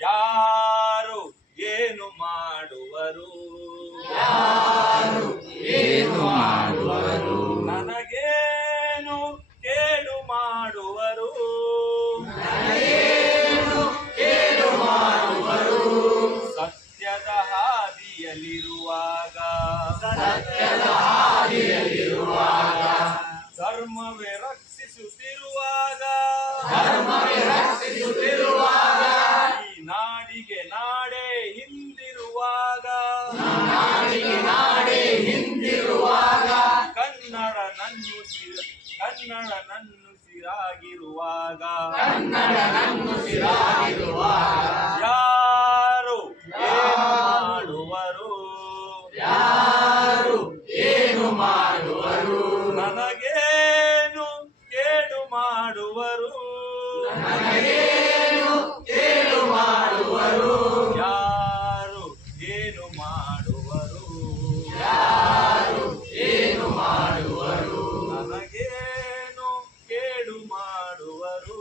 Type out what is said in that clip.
ಯಾರು ಏನು ಮಾಡುವರು ನನಗೇನು ಕೇಡು ಮಾಡುವರು ಸತ್ಯದ ಹಾದಿಯಲ್ಲಿರುವಾಗ ಧರ್ಮವೇ ರಕ್ಷಿಸುತ್ತಿರುವಾಗ ಈ ನಾಡಿಗೆ ನಾಡೇ ಹಿಂದಿರುವಾಗ ಕನ್ನಡ ನನ್ನು ಸಿರಾಗಿರುವಾಗ ಯಾರು ಏನು ಮಾಡುವರು ನನಗೇನು ಕೇಡು ಮಾಡುವರು ಯಾರು ಏನು ಮಾಡುವರು ನನಗೇನು ಕೇಡು ಮಾಡುವರು